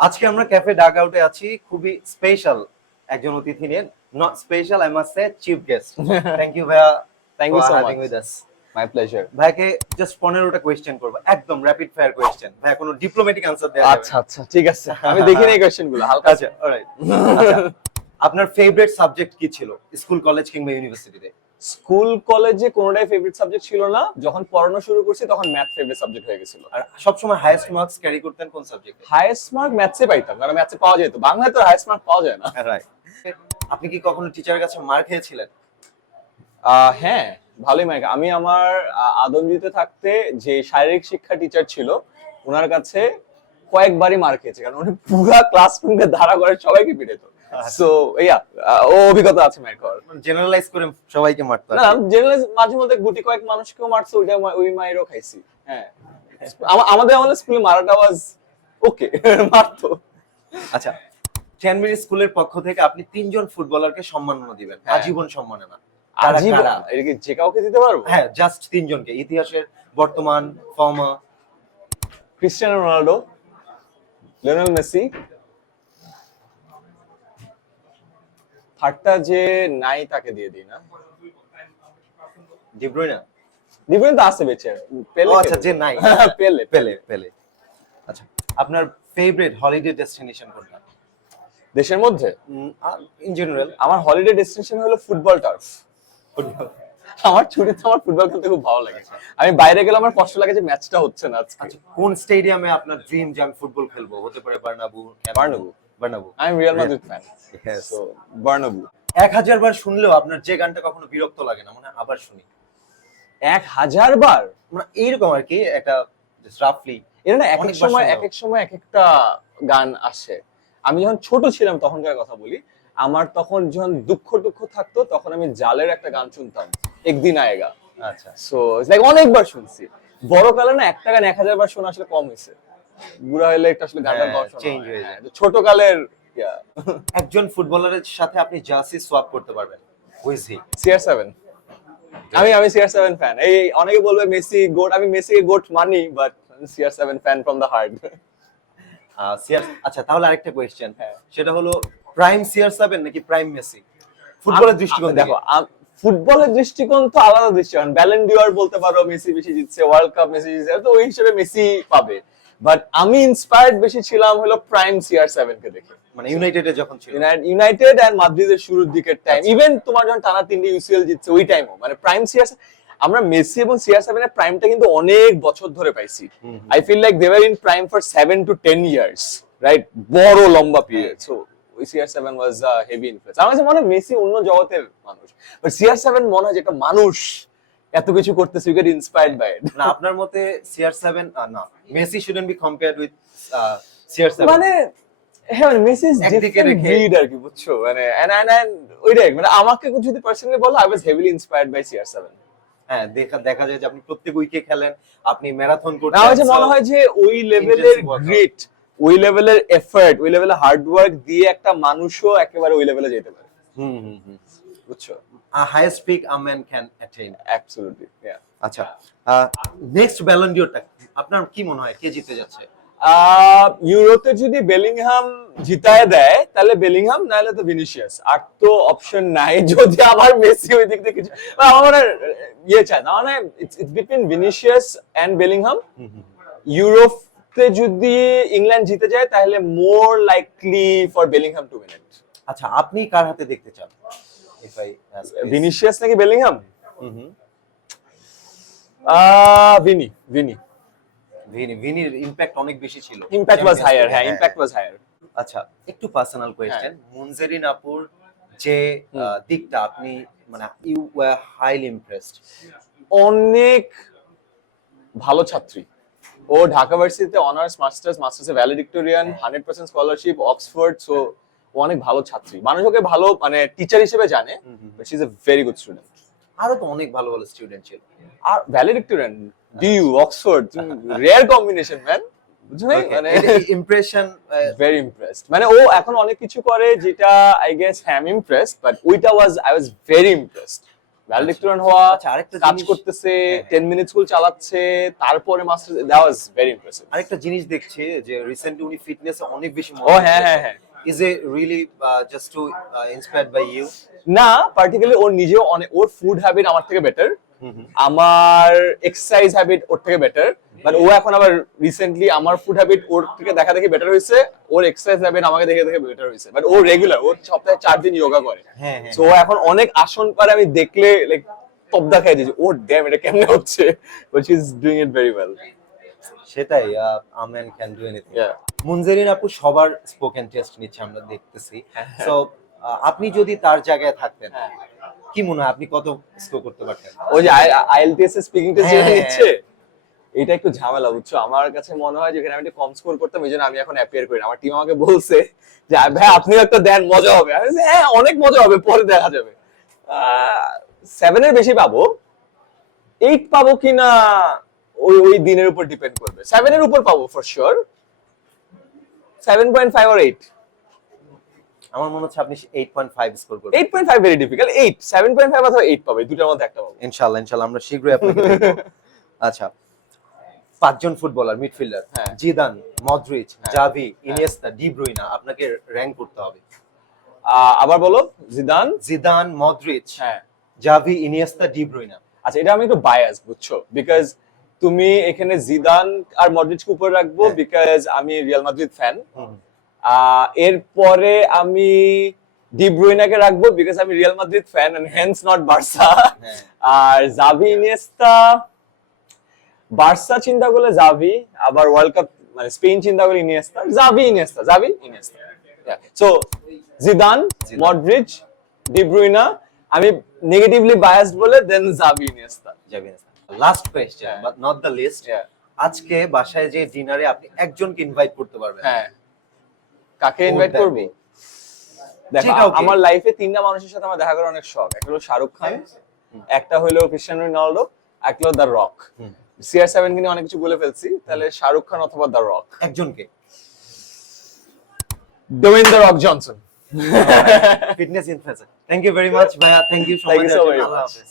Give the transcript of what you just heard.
আজকে আমরা ক্যাফে ডাক আউটে আছি। খুবই স্পেশাল একজন অতিথি নিয়ে। Not special I must say chief guest thank you ভাইয়া Thank you having much. with us. My pleasure ভাইকে জাস্ট পনেরোটা কোয়েশ্চেন করব। একদম র্যাপিড ফায়ার কোয়েশ্চেন ভাই কোনো ডিপ্লোম্যাটিক আনসার দেওয়া আচ্ছা আচ্ছা ঠিক আছে। আমি দেখিনি এই কোশ্চেনগুলো হালকা। আচ্ছা অলরাইট আচ্ছা আপনার ফেভারিট সাবজেক্ট কি ছিল? স্কুল কলেজ কিংবা ইউনিভার্সিটিতে স্কুল কলেজে কোনোটাই ফেভারিট সাবজেক্ট ছিল না। যখন পড়ানো শুরু করছি তখন ম্যাথ ফেভারিট সাবজেক্ট হয়ে গেছিল। আর সবসময় হাইয়েস্ট মার্কস ক্যারি করতেন কোন সাবজেক্টে হাইয়েস্ট মার্ক ম্যাথসে পাইতাম কারণ ম্যাথসে পাওয়া যেত। বাংলায় তো হাইয়েস্ট মার্ক পাওয়া যায় না। রাইট আপনি কি কখনো টিচারের কাছে মার খেয়েছিলেন? আহ, হ্যাঁ ভালোই মাইক আমি আমার আদমজিতে থাকতে যে শারীরিক শিক্ষা টিচার ছিল ওনার কাছে কয়েকবারই মার খেয়েছে কারণ উনি পুরা ক্লাসরুমকে ধারা করে সবাইকে পিটেতো সো ইয়া ও অভিজ্ঞতা আছে খাওয়ার। জেনারেলাইজ করে সবাইকে মারতো না জেনারেল মাঝে মধ্যে গুটি কয়েক মানুষকেও মারছে ওইটা ওই মায়েরও খাইছি। হ্যাঁ। আমাদের আমাদের স্কুলে মারাটা ওয়াজ ওকে মারতো। আচ্ছা স্কুলের পক্ষ থেকে আপনি তিনজন ফুটবলারকে সম্মাননা দিবেন হ্যাঁ। আজীবন সম্মাননা। আজীবন? এটা কি যে কাউকে দিতে পারব? হ্যাঁ জাস্ট তিনজনকে ইতিহাসের বর্তমান ফর্মা ক্রিস্টিয়ানো রোনাল্ডো লিওনেল মেসি থার্ডটা যে নাই তাকে দিয়ে দিই না। ডিব্রুইনা দিবেন তো আছে বেঁচে। পেলে আচ্ছা যে নাই। পেলে পেলে। পেলে আচ্ছা আপনার ফেভারিট হলিডে ডেস্টিনেশন কোনটা? দেশের মধ্যে? ইন জেনারেল আমার হলিডে ডেস্টিনেশন হলো ফুটবল টার্ফ ফুটবল আমার ছুটিতে আমার ফুটবল খেলতে খুব ভালো লাগে। আমি বাইরে গেলে আমার কষ্ট লাগে যে ম্যাচটা হচ্ছে না আজকে। আচ্ছা কোন স্টেডিয়ামে আপনার ড্রিম যে আমি ফুটবল খেলব? হতে পারে Bernabeu Bernabeu. Bernabeu. I am Real Madrid fan so Bernabeu. এক হাজার বার শুনলেও আপনার যে গানটা কখনো বিরক্ত লাগে না মানে আবার শুনি। এক হাজার বার? মানে এইরকম আর কি একটা রাফলি এটা না এক এক সময় এক এক সময় এক একটা গান আসে। আমি যখন ছোট ছিলাম তখনকার কথা বলি আমার তখন যখন দুঃখ দুঃখ থাকতো তখন আমি জালের একটা গান শুনতাম একদিন আয়েগা। আচ্ছা। সো লাইক অনেকবার শুনছি। বড় কালে না একটা গান এক হাজার বার শোনা আসলে কম হয়েছে। বুড়া হলে একটা আসলে গানটা হ্যাঁ, হয়। হয়ে। হ্যাঁ, যায়। ছোট কালের একজন ফুটবলারের সাথে আপনি জার্সি সোয়াপ করতে পারবেন। হি সিআর সেভেন আমি আমি ফ্যান এই অনেকে বলবে মেসি গোট আমি Messi GOAT money but fan from the heart CR আচ্ছা তাহলে আরেকটা কোয়েশ্চেন হ্যাঁ। সেটা হলো প্রাইম সিআর সেভেন নাকি প্রাইম মেসি? ফুটবলের দৃষ্টিকোণ দেখো ফুটবলের দৃষ্টিকোণ তো আলাদা দৃষ্টিকোণ। ব্যালেন ডিওর বলতে পারো মেসি বেশি জিতছে ওয়ার্ল্ড কাপ মেসি জিতছে তো ওই হিসেবে মেসি পাবে। বাট আমি ইন্সপায়ার্ড বেশি ছিলাম হলো প্রাইম সিআর সেভেন কে দেখে। মানে ইউনাইটেডে যখন ছিল। ইউনাইটেড এন্ড মাদ্রিদের শুরুর দিকের টাইম ইভেন তোমার যখন টানা তিনটে ইউসিএল জিতছে ওই টাইমও মানে প্রাইম সিআর আমরা মেসি এবং সিআর সেভেন এর প্রাইমটা কিন্তু অনেক বছর ধরে পাইছি। I feel like they were in prime for seven to ten years right বড় লম্বা পিরিয়ড সো ওই CR seven was heavy influence আমার কাছে মনে হয় মেসি অন্য জগতের মানুষ। বাট সিআর সেভেন মনে হয় যে একটা মানুষ। এত কিছু করতেছে you get inspired by it না আপনার মতে সিআর সেভেন না Messi shouldn't be compared with CR seven মানে হ্যাঁ মানে মেসি ইজ ডিফারেন্ট ব্রিড আর কি বুঝছ? মানে এন্ড এন্ড এন্ড ওইটাই মানে আমাকে যদি পার্সোনালি বলো I was heavily inspired by CR seven হ্যাঁ দেখা দেখা যায় যে আপনি প্রত্যেক উইকে খেলেন আপনি ম্যারাথন করতেন আমার কাছে মনে হয় যে ওই লেভেলের. গ্রিট ওই লেভেলের এফর্ট ওই লেভেলের হার্ড ওয়ার্ক দিয়ে একটা মানুষও একেবারে ওই লেভেলে যেতে পারে। হুম হুম হুম। বুঝছ? ইয়া আচ্ছা নেক্সট ব্যালন্ডিওরটা আপনার কি মনে হয় কে জিতে যাচ্ছে? ইউরোতে যদি বেলিংহাম জিতায় দেয় তাহলে বেলিংহাম নাহলে তো ভিনিসিয়াস আর তো অপশন নাই যদি আবার মেসি ওই দিক থেকে কিছু আমার মনে ইয়ে চায় না মানে it's between Vinicius and Bellingham ইউরোপতে যদি ইংল্যান্ড জিতে যায় তাহলে more likely for Bellingham to win আচ্ছা আপনি কার হাতে দেখতে চান? ভিনিসিয়াস নাকি বেলিংহাম ভিনি ভিনি ভিনি ভিনির ইমপ্যাক্ট অনেক বেশি ছিল। ইম্প্যাক্ট ওয়াজ হায়ার হ্যাঁ ইম্প্যাক্ট ওয়াজ হায়ার আচ্ছা একটু পার্সোনাল কোয়েশ্চেন মুনজেরিন আপুর যে আহ, দিকটা আপনি মানে ইউ ওয়ার হাইলি ইমপ্রেসড অনেক ভালো ছাত্রী। ও ঢাকা ভার্সিটিতে honours masters মাস্টার্সে valedictorian hundred percent scholarship Oxford so ও অনেক ভালো ছাত্রী। মানুষ ওকে ভালো মানে টিচার হিসেবে জানে she is a very good student আরও তো অনেক ভালো ভালো স্টুডেন্ট ছিল। আর valedictorian due Oxford rare combination man মানে ইমপ্রেশন ভেরি ইমপ্রেসড মানে ও এখন অনেক কিছু করে যেটা I guess am impressed but ওইটা was I was very impressed valedictorian হওয়া আচ্ছা, আরেকটা কাজ করতেছে হ্যাঁ, হ্যাঁ। 10 মিনিট স্কুল চালাচ্ছে তারপরে master that was very impressive আরেকটা জিনিস দেখছি যে রিসেন্টলি উনি ফিটনেসে অনেক বেশি ও হ্যাঁ হ্যাঁ হ্যাঁ। Is a really just to inspired by you না পার্টিকুলারলি ওর নিজেও অনেক ওর ফুড হ্যাবিট আমার থেকে বেটার আমার এক্সারসাইজ হ্যাবিট ওর থেকে বেটার বাট ও এখন আবার রিসেন্টলি আমার ফুড হ্যাবিট ওর থেকে দেখা দেখি বেটার হয়েছে ওর এক্সারসাইজ হ্যাবিট আমাকে দেখে দেখে বেটার হয়েছে। বাট ও রেগুলার ওর সপ্তাহে চার দিন যোগা করে। হ্যাঁ হ্যাঁ। সো এখন অনেক আসন পারে আমি দেখলে লাইক তবদা খাই দিয়েছি ও ড্যাম এটা কেমনে হচ্ছে? But she is doing it very well সেটাই women can do anything. Munzereen আপু সবার স্পোকেন টেস্ট নিচ্ছে আমরা দেখতেছি। সো আপনি যদি তার জায়গায় থাকতেন হ্যাঁ। কি মনে হয় আপনি কত স্কোর করতে পারতেন? ওই যে আইএলটিএস এর স্পিকিং টেস্ট যেটা হ্যাঁ। নিচ্ছে এটা একটু ঝামেলা বুঝছ? আমার কাছে মনে হয় যেখানে আমি কম স্কোর করতাম এই জন্য আমি এখন অ্যাপিয়ার করি আমার টিম আমাকে বলছে যে ভাই আপনিও একটা দেন মজা হবে। আমি হ্যাঁ অনেক মজা হবে পরে দেখা যাবে। সেভেনের বেশি পাবো এইট পাবো কিনা ওই ওই দিনের উপর ডিপেন্ড করবে। সেভেনের উপর পাবো for sure seven point five R eight আমার মনে হচ্ছে আপনি এইট পয়েন্ট ফাইভ স্কোর করবেন। Eight point five very difficult eight seven point five অথবা এইট পাবে দুটার মধ্যে একটা পাবো। ইনশাল্লাহ ইনশাল্লাহ আমরা শীঘ্রই আপনাকে আচ্ছা পাঁচজন ফুটবলার মিডফিল্ডার হ্যাঁ। জিদান হ্যাঁ। জাভি ইনিয়েস্তা ডি ব্রুইনা আপনাকে র্যাঙ্ক করতে হবে। আবার বলো জিদান? জিদান মদ্রিচ হ্যাঁ। Xavi Iniesta De Bruyne. আচ্ছা এটা আমি একটু বায়াস বুঝছ? বিকজ তুমি এখানে জিদান আর মডরিচকে উপরে রাখব হ্যাঁ। বিকজ আমি রিয়াল মাদ্রিদ ফ্যান এরপরে আমি ডি ব্রুইনাকে রাখব বিকজ আমি Real Madrid fan and hence not Barca হ্যাঁ। আর জাভি ইনিয়েস্তা বার্সা চিন্তা করলে জাভি আবার ওয়ার্ল্ড কাপ মানে স্পেন চিন্তা করলে Iniesta Xavi Iniesta Xavi Iniesta so Zidane. Modric De Bruyne আমি নেগেটিভলি বায়াসড বলে then Xavi Iniesta Xavi last question. But not the least আজকে বাসায় যে ডিনারে আপনি একজনকে ইনভাইট করতে পারবেন। হ্যাঁ। কাকে ইনভাইট করবি? দেখো আমার লাইফে তিনটা মানুষের সাথে আমার দেখা করার অনেক শখ। একটা হলো শাহরুখ খান একটা হলো ক্রিস্টিয়ানো রোনাল্ডো একটা হলো দ্য রক। সিআর সেভেন কিনে অনেক কিছু বলে ফেলছি। তাহলে শাহরুখ খান অথবা দ্য রক একজনকে। Dwayne the Rock Johnson. Fitness influencer thank you very much ভাইয়া। থ্যাংক ইউ so very আল্লাহ হাফেজ।